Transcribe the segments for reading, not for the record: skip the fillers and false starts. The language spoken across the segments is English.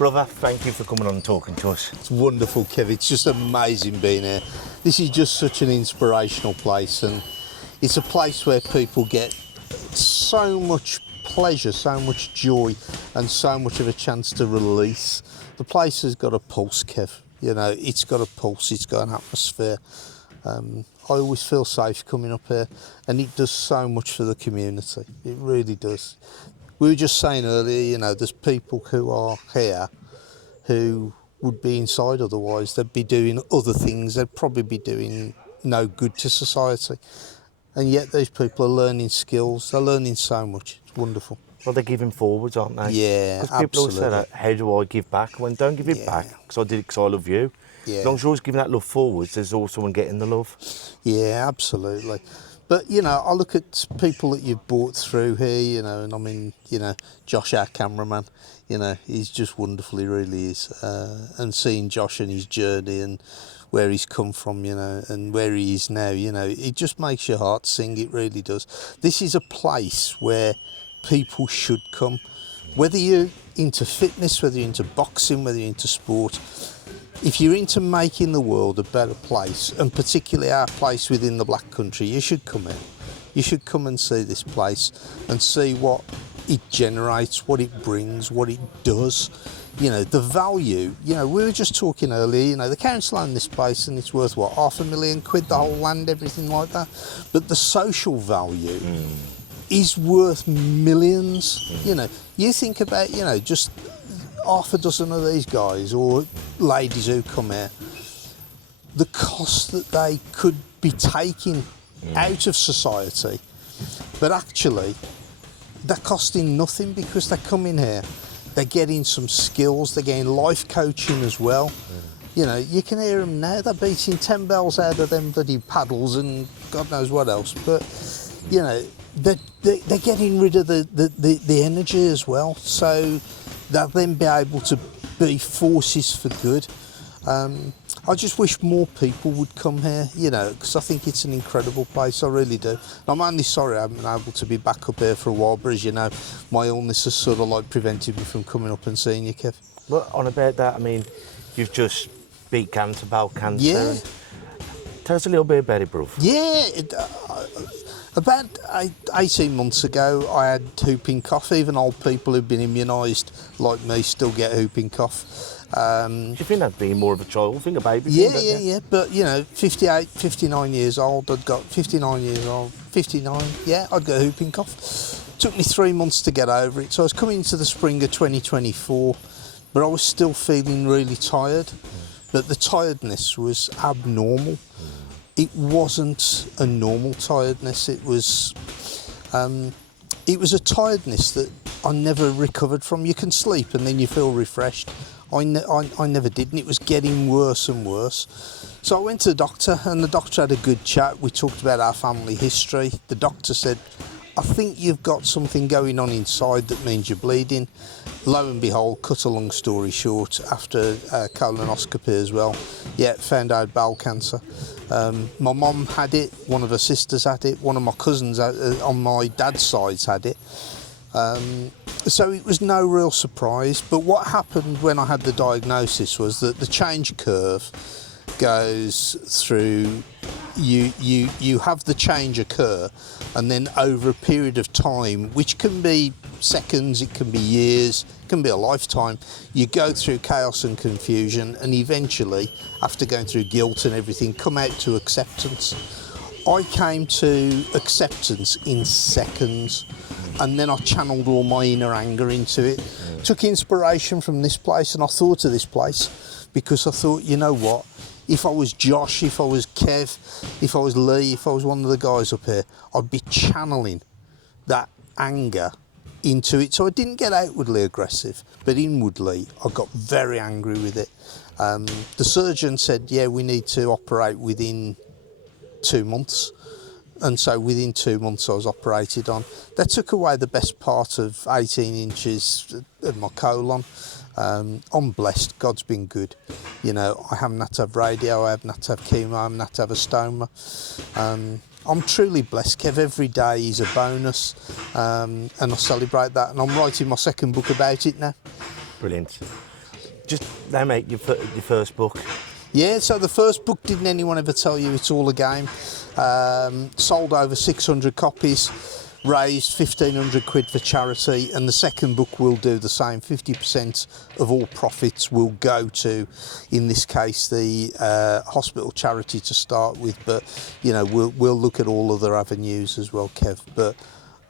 Brother, thank you for coming on and talking to us. It's wonderful, Kev. It's just amazing being here. This is just such an inspirational place, and it's a place where people get so much pleasure, so much joy, and so much of a chance to release. The place has got a pulse, Kev. You know, it's got a pulse, it's got an atmosphere. I always feel safe coming up here, and it does so much for the community. It really does. We were just saying earlier, you know, there's people who are here who would be inside otherwise. They'd be doing other things. They'd probably be doing no good to society. And yet these people are learning skills. They're learning so much. It's wonderful. Well, they're giving forwards, aren't they? Yeah, because people always say that, how do I give back? When don't give it back, because I did it because I love you. Yeah. As long as you're always giving that love forwards, there's always someone getting the love. Yeah, absolutely. But, you know, I look at people that you've brought through here, you know, and I mean, you know, Josh, our cameraman, you know, he's just wonderful, he really is. And seeing Josh and his journey and where he's come from, you know, and where he is now, you know, it just makes your heart sing, it really does. This is a place where people should come. Whether you're into fitness, whether you're into boxing, whether you're into sport, if you're into making the world a better place, and particularly our place within the Black Country, you should come in. You should come and see this place and see what it generates, what it brings, what it does. You know, the value, you know, we were just talking earlier, you know, the council own this place and it's worth, what, £500,000, the whole land, everything like that. But the social value is worth millions. You know, you think about, you know, just half a dozen of these guys or ladies who come here, the cost that they could be taking out of society, but actually they're costing nothing because they're coming here, they're getting some skills, they're getting life coaching as well. You know, you can hear them now, they're beating 10 bells out of them bloody paddles and God knows what else, but you know, they're getting rid of the energy as well, so they'll then be able to be forces for good. I just wish more people would come here, you know, because I think it's an incredible place, I really do. I'm only sorry I haven't been able to be back up here for a while, but as you know, my illness has sort of like prevented me from coming up and seeing you, Kev. Well, on about that, I mean, you've just beat cancer, bowel cancer. Yeah. Tell us a little bit about it, bruv. Yeah, about 18 months ago, I had whooping cough. Even old people who've been immunised, like me, still get whooping cough. Do you think that'd be more of a child thing, a baby yeah, thing? Yeah. But, you know, 58, 59 years old, I'd got 59 years old, 59, yeah, I'd got whooping cough. Took me 3 months to get over it. So I was coming into the spring of 2024, but I was still feeling really tired. But the tiredness was abnormal. It wasn't a normal tiredness. It was a tiredness that I never recovered from. You can sleep and then you feel refreshed. I never did, and it was getting worse and worse. So I went to the doctor, and the doctor had a good chat. We talked about our family history. The doctor said, I think you've got something going on inside that means you're bleeding. Lo and behold, cut a long story short, after colonoscopy as well, yeah, found out bowel cancer. My mum had it, one of her sisters had it, one of my cousins on my dad's sides had it. So it was no real surprise, but what happened when I had the diagnosis was that the change curve goes through, you have the change occur, and then over a period of time, which can be seconds, it can be years, it can be a lifetime, you go through chaos and confusion, and eventually, after going through guilt and everything, come out to acceptance. I came to acceptance in seconds, and then I channeled all my inner anger into it. Took inspiration from this place, and I thought of this place because I thought, you know what, if I was Josh, if I was Kev, if I was Lee, if I was one of the guys up here, I'd be channeling that anger into it. So I didn't get outwardly aggressive, but inwardly I got very angry with it. The surgeon said, yeah, we need to operate within 2 months. And so within 2 months I was operated on. They took away the best part of 18 inches of my colon. I'm blessed, God's been good. You know, I haven't had to have radio, I haven't had to have chemo, I haven't had to have a stoma. I'm truly blessed, Kev. Every day is a bonus, and I celebrate that. And I'm writing my second book about it now. Brilliant. just now, mate, your first book. Yeah, so the first book, Didn't Anyone Ever Tell You It's All a Game? Sold over 600 copies, raised 1,500 quid for charity, and the second book will do the same. 50% of all profits will go to, in this case, the hospital charity to start with, but you know, we'll look at all other avenues as well, Kev. But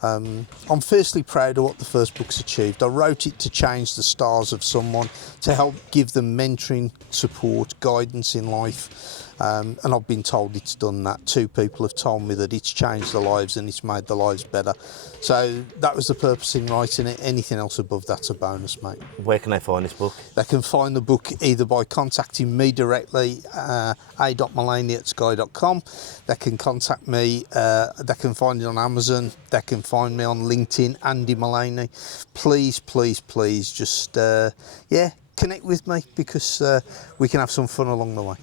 I'm fiercely proud of what the first book's achieved. I wrote it to change the stars of someone, to help give them mentoring, support, guidance in life. And I've been told it's done that. 2 people have told me that it's changed their lives and it's made their lives better. So that was the purpose in writing it. Anything else above that's a bonus, mate. Where can they find this book? They can find the book either by contacting me directly, a.maloney@sky.com. They can contact me, they can find it on Amazon, they can find me on LinkedIn, Andy Maloney. Please, please, please, just, connect with me, because we can have some fun along the way.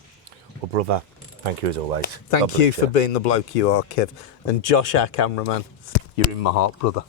Well, brother, thank you as always. Thank you for being the bloke you are, Kev. And Josh, our cameraman, you're in my heart, brother.